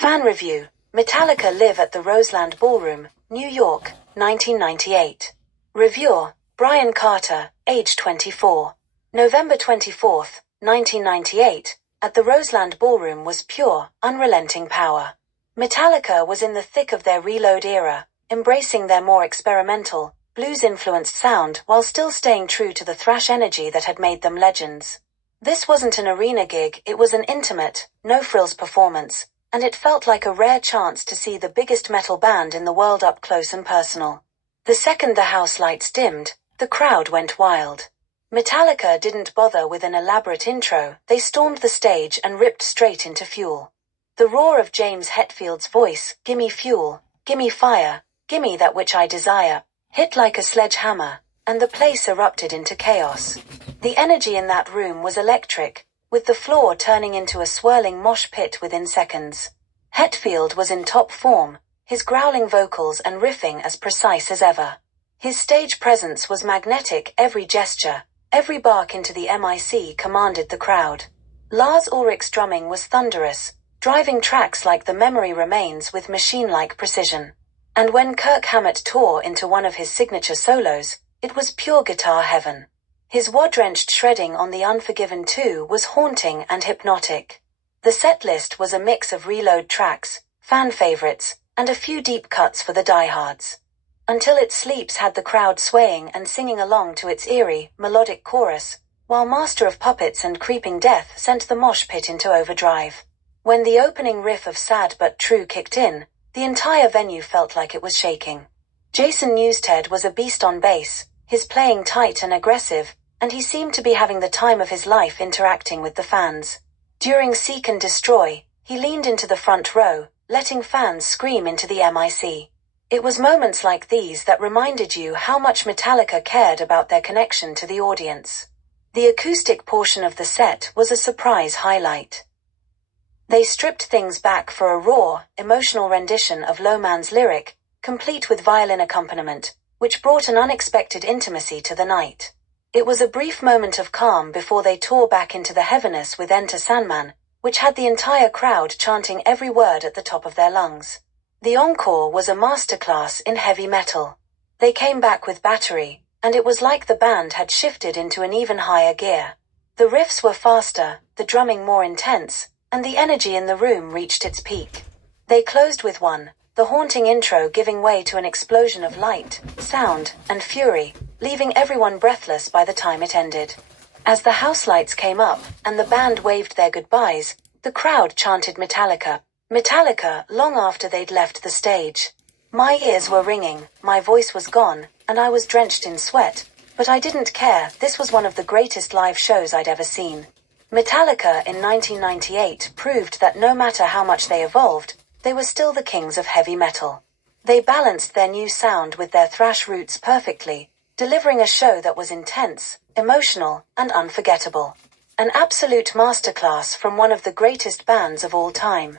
Fan review: Metallica live at the Roseland Ballroom, New York, 1998. Reviewer: Brian Carter, age 24. November 24, 1998, at the Roseland Ballroom was pure, unrelenting power. Metallica was in the thick of their Reload era, embracing their more experimental, blues-influenced sound while still staying true to the thrash energy that had made them legends. This wasn't an arena gig, it was an intimate, no-frills performance, and it felt like a rare chance to see the biggest metal band in the world up close and personal. The second the house lights dimmed, the crowd went wild. Metallica didn't bother with an elaborate intro, they stormed the stage and ripped straight into Fuel. The roar of James Hetfield's voice, "Gimme fuel, gimme fire, gimme that which I desire," hit like a sledgehammer, and the place erupted into chaos. The energy in that room was electric, with the floor turning into a swirling mosh pit within seconds. Hetfield was in top form, his growling vocals and riffing as precise as ever. His stage presence was magnetic, every gesture, every bark into the mic commanded the crowd. Lars Ulrich's drumming was thunderous, driving tracks like The Memory Remains with machine-like precision. And when Kirk Hammett tore into one of his signature solos, it was pure guitar heaven. His wad-drenched shredding on the Unforgiven 2 was haunting and hypnotic. The setlist was a mix of Reload tracks, fan favorites, and a few deep cuts for the diehards. Until It Sleeps had the crowd swaying and singing along to its eerie, melodic chorus, while Master of Puppets and Creeping Death sent the mosh pit into overdrive. When the opening riff of Sad But True kicked in, the entire venue felt like it was shaking. Jason Newsted was a beast on bass, his playing tight and aggressive, and he seemed to be having the time of his life interacting with the fans. During Seek and Destroy, he leaned into the front row, letting fans scream into the mic. It was moments like these that reminded you how much Metallica cared about their connection to the audience. The acoustic portion of the set was a surprise highlight. They stripped things back for a raw, emotional rendition of Low Man's lyric, complete with violin accompaniment, which brought an unexpected intimacy to the night. It was a brief moment of calm before they tore back into the heaviness with Enter Sandman, which had the entire crowd chanting every word at the top of their lungs. The encore was a masterclass in heavy metal. They came back with Battery, and it was like the band had shifted into an even higher gear. The riffs were faster, the drumming more intense, and the energy in the room reached its peak. They closed with the haunting intro giving way to an explosion of light, sound, and fury, leaving everyone breathless by the time it ended. As the house lights came up, and the band waved their goodbyes, the crowd chanted Metallica, Metallica, long after they'd left the stage. My ears were ringing, my voice was gone, and I was drenched in sweat, but I didn't care, this was one of the greatest live shows I'd ever seen. Metallica in 1998 proved that no matter how much they evolved, they were still the kings of heavy metal. They balanced their new sound with their thrash roots perfectly, delivering a show that was intense, emotional, and unforgettable. An absolute masterclass from one of the greatest bands of all time.